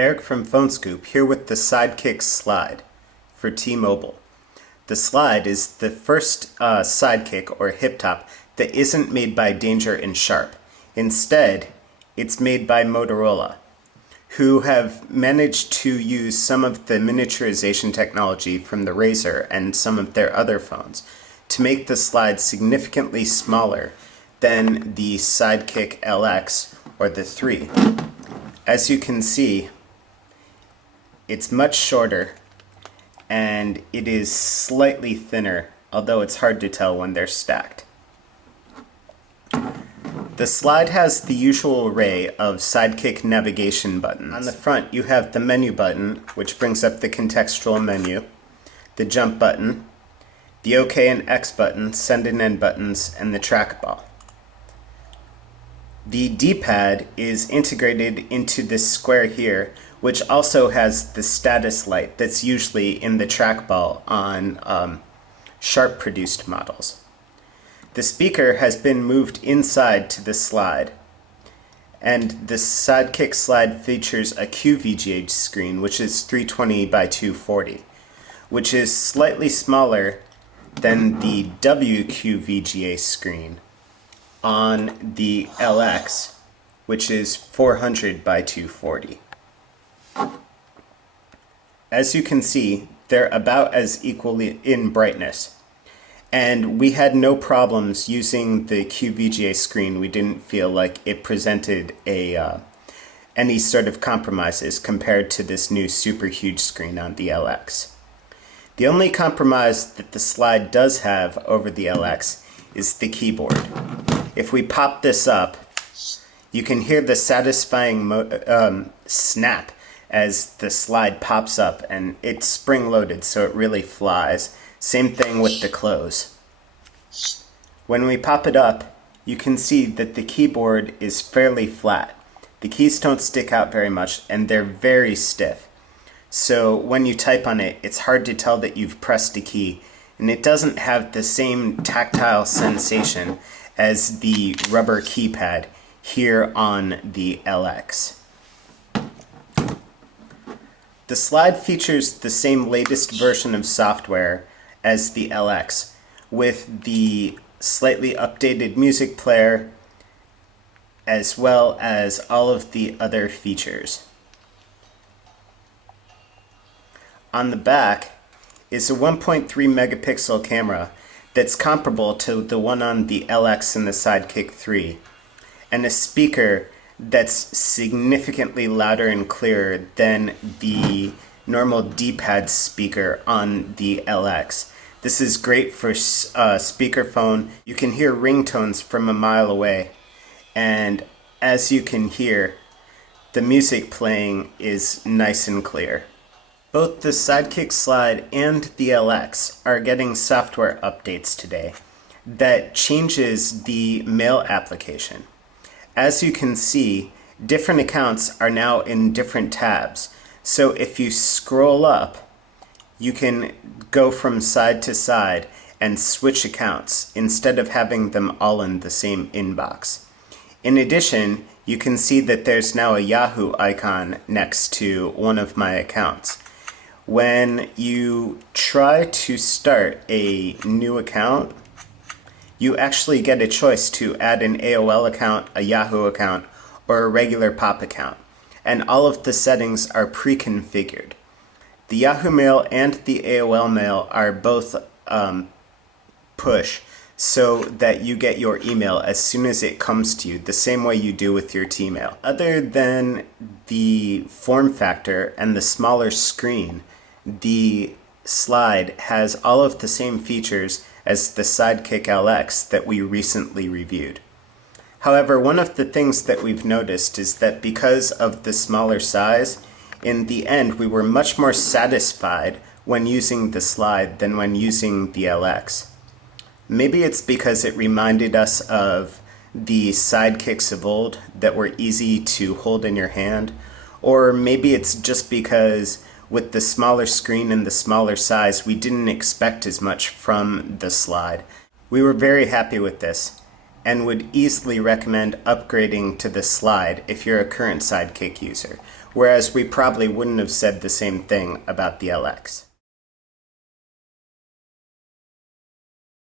Eric from Phone Scoop here with the Sidekick Slide for T-Mobile. The Slide is the first Sidekick or hip top that isn't made by Danger and Sharp. Instead, it's made by Motorola, who have managed to use some of the miniaturization technology from the Razr and some of their other phones to make the Slide significantly smaller than the Sidekick LX or the 3. As you can see, it's much shorter and it is slightly thinner, although it's hard to tell when they're stacked. The Slide has the usual array of Sidekick navigation buttons. On the front, you have the menu button, which brings up the contextual menu, the jump button, the OK and X buttons, send and end buttons, and the trackball. The D-pad is integrated into this square here, which also has the status light that's usually in the trackball on Sharp-produced models. The speaker has been moved inside to the Slide, and the Sidekick Slide features a QVGA screen, which is 320 by 240, which is slightly smaller than the WQVGA screen on the LX, which is 400 by 240. As you can see, they're about as equally in brightness. And we had no problems using the QVGA screen. We didn't feel like it presented any sort of compromises compared to this new super huge screen on the LX. The only compromise that the Slide does have over the LX is the keyboard. If we pop this up, you can hear the satisfying snap as the Slide pops up, and it's spring-loaded, so it really flies. Same thing with the close. When we pop it up, you can see that the keyboard is fairly flat. The keys don't stick out very much, and they're very stiff. So when you type on it, it's hard to tell that you've pressed a key, and it doesn't have the same tactile sensation as the rubber keypad here on the LX. The Slide features the same latest version of software as the LX, with the slightly updated music player, as well as all of the other features. On the back is a 1.3 megapixel camera that's comparable to the one on the LX and the Sidekick 3, and a speaker that's significantly louder and clearer than the normal D-pad speaker on the LX. This is great for speakerphone. You can hear ringtones from a mile away, and as you can hear, the music playing is nice and clear. Both the Sidekick Slide and the LX are getting software updates today that changes the mail application. As you can see, different accounts are now in different tabs. So if you scroll up, you can go from side to side and switch accounts instead of having them all in the same inbox. In addition, you can see that there's now a Yahoo icon next to one of my accounts. When you try to start a new account, you actually get a choice to add an AOL account, a Yahoo account, or a regular POP account, and all of the settings are pre-configured. The Yahoo Mail and the AOL Mail are both push, so that you get your email as soon as it comes to you, the same way you do with your T-mail. Other than the form factor and the smaller screen, the Slide has all of the same features as the Sidekick LX that we recently reviewed. However, one of the things that we've noticed is that because of the smaller size, in the end we were much more satisfied when using the Slide than when using the LX. Maybe it's because it reminded us of the Sidekicks of old that were easy to hold in your hand, or maybe it's just because with the smaller screen and the smaller size, we didn't expect as much from the Slide. We were very happy with this, and would easily recommend upgrading to the Slide if you're a current Sidekick user. whereas we probably wouldn't have said the same thing about the LX.